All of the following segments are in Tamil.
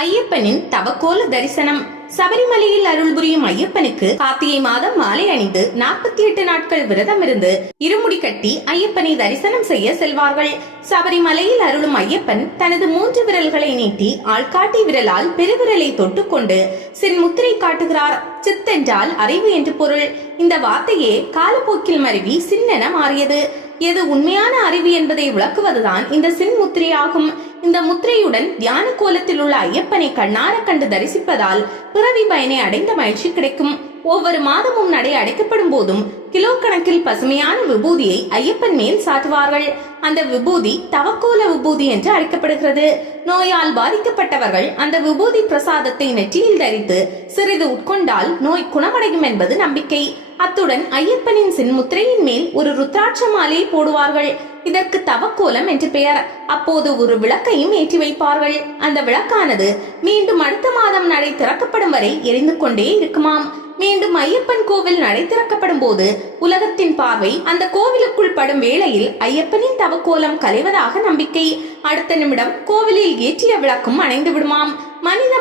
ஐயப்பனின் தவக்கோல தரிசனம். சபரிமலையில் அருள் புரியும் ஐயப்பனுக்கு கார்த்திகை மாதம் மாலை அணிந்து நாற்பத்தி எட்டு நாட்கள் விரதம் இருந்து இருமுடி கட்டி ஐயப்பனை தரிசனம் செய்ய செல்வார்கள். சபரிமலையில் அருளும் ஐயப்பன் தனது மூன்று விரல்களை நீட்டி ஆள்காட்டி விரலால் பெருவிரலை தொட்டுக்கொண்டு சின் முத்திரை காட்டுகிறார். சித்தென்றால் அறிவு என்று பொருள். இந்த வார்த்தையே காலப்போக்கில் மருவி சின்னென மாறியது. எது உண்மையான அறிவு என்பதை விளக்குவதுதான் இந்த சின் முத்திரையாகும் இந்த முத்திரையுடன் தியான கோலத்தில் உள்ள ஐயப்பனை கண்ணார கண்டு தரிசிப்பதால் பிறவி பயனை அடைந்த மகிழ்ச்சி கிடைக்கும். ஒவ்வொரு மாதமும் நடை அடைக்கப்படும் போதும் கிலோ கணக்கில் பசுமையான விபூதியை ஐயப்பன் மேல் சாட்டுவார்கள். அந்த விபூதி தவக்கோல விபூதி என்று அழைக்கப்படுகிறது. நோயால் பாதிக்கப்பட்டவர்கள் அந்த விபூதி பிரசாதத்தை நெற்றியில் தரித்து சிறிது உட்கொண்டால் நோய் குணமடையும் என்பது நம்பிக்கை. அத்துடன் ஐயப்பனின் சின்முத்திரையின் மேல் ஒரு ருத்ராட்ச மாலையை போடுவார்கள். இதற்கு தவக்கோலம் என்று பெயர். அப்போது ஒரு விளக்கையும் ஏற்றி வைப்பார்கள். அந்த விளக்கானது மீண்டும் அடுத்த மாதம் நடை திறக்கப்படும் வரை எரிந்து கொண்டே இருக்குமாம். மீண்டும் ஐயப்பன் கோவில் நடை திறக்கப்படும் போது உலகத்தின் பார்வை அந்த கோவிலுக்குள் படும் வேளையில் ஐயப்பனின் தவக்கோலம் கலைவதாக நம்பிக்கை. அடுத்த நிமிடம் கோவிலில் ஏற்றிய விளக்கும் அணைந்து விடுமாம். மனித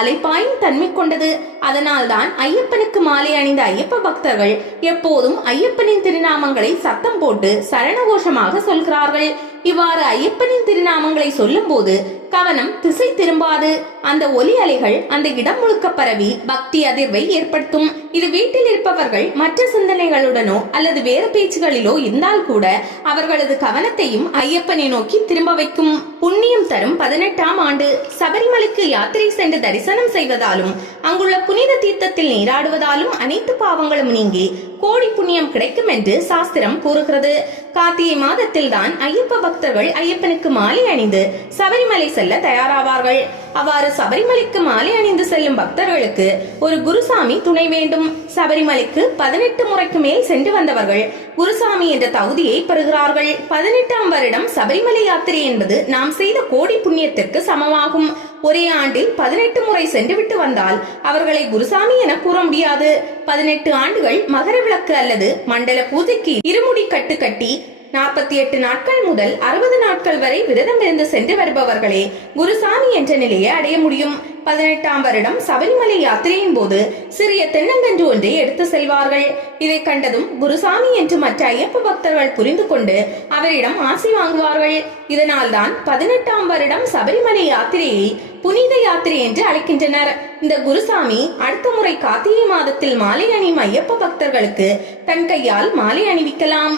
அலைப்பாயும் தன்மை கொண்டது. அதனால்தான் ஐயப்பனுக்கு மாலை அணிந்த ஐயப்ப பக்தர்கள் எப்போதும் ஐயப்பனின் திருநாமங்களை சத்தம் போட்டு சரணகோஷமாக சொல்கிறார்கள். இவ்வாறு ஐயப்பனின் திருநாமங்களை சொல்லும்போது கவனம் திசை திரும்பாது. அந்த ஒலி அலைகள் அந்த இடம் முழுக்க பரவி பக்தி அதிர்வை ஏற்படுத்தும். இது வீட்டில் இருப்பவர்கள் மற்ற சிந்தனைகளுடனோ அல்லது வேறு பேச்சுகளிலோ இருந்தால் கூட அவர்களது கவனத்தையும் ஐயப்பனை நோக்கி திரும்ப வைக்கும். புண்ணியம் பதினெட்டாம் ஆண்டு சபரிமலைக்கு யாத்திரை சென்று தரிசனம் செய்வதாலும் அங்குள்ள புனித தீர்த்தத்தில் நீராடுவதாலும் அனைத்து பாவங்களும் நீங்கி கோடி புண்ணியம் கிடைக்கும் என்று சாஸ்திரம் கூறுகிறது. கார்த்திகை மாதத்தில் தான் ஐயப்ப பக்தர்கள் ஐயப்பனுக்கு மாலை அணிந்து சபரிமலை செல்ல தயாராவார்கள். அவ்வாறு சபரிமலைக்கு மாலை அணிந்து செல்லும் பக்தர்களுக்கு ஒரு குருசாமி துணை வேண்டும். சபரிமலைக்கு பதினெட்டு முறைக்கு மேல் சென்று வந்தவர்கள் குருசாமி என்ற தகுதியை பெறுகிறார்கள். பதினெட்டாம் வருடம் சபரிமலை யாத்திரை என்பது நாம் செய்த கோடி புண்ணியத்திற்கு சமமாகும். ஒரே ஆண்டில் பதினெட்டு முறை சென்றுவிட்டு வந்தால் அவர்களை குருசாமி என கூற முடியாது. பதினெட்டு ஆண்டுகள் மகர விளக்கு அல்லது மண்டல பூஜைக்கு இருமுடி கட்டு கட்டி நாற்பத்தி எட்டு நாட்கள் முதல் அறுபது நாட்கள் வரை விரதம் இருந்து சென்று வருபவர்களே குருசாமி என்ற நிலையை அடைய முடியும். பதினெட்டாம் வருடம் சபரிமலை யாத்திரையின் போது சிறிய தென்னங்கன்று ஒன்றை எடுத்து செல்வார்கள். இதை கண்டதும் குருசாமி என்று மற்ற ஐயப்ப பக்தர்கள் புரிந்து கொண்டு அவரிடம் ஆசி வாங்குவார்கள். இதனால்தான் பதினெட்டாம் வருடம் சபரிமலை யாத்திரையை புனித யாத்திரை என்று அழைக்கின்றனர். இந்த குருசாமி அடுத்த முறை கார்த்திகை மாதத்தில் மாலை அணியும் ஐயப்ப பக்தர்களுக்கு தன் கையால் மாலை அணிவிக்கலாம்.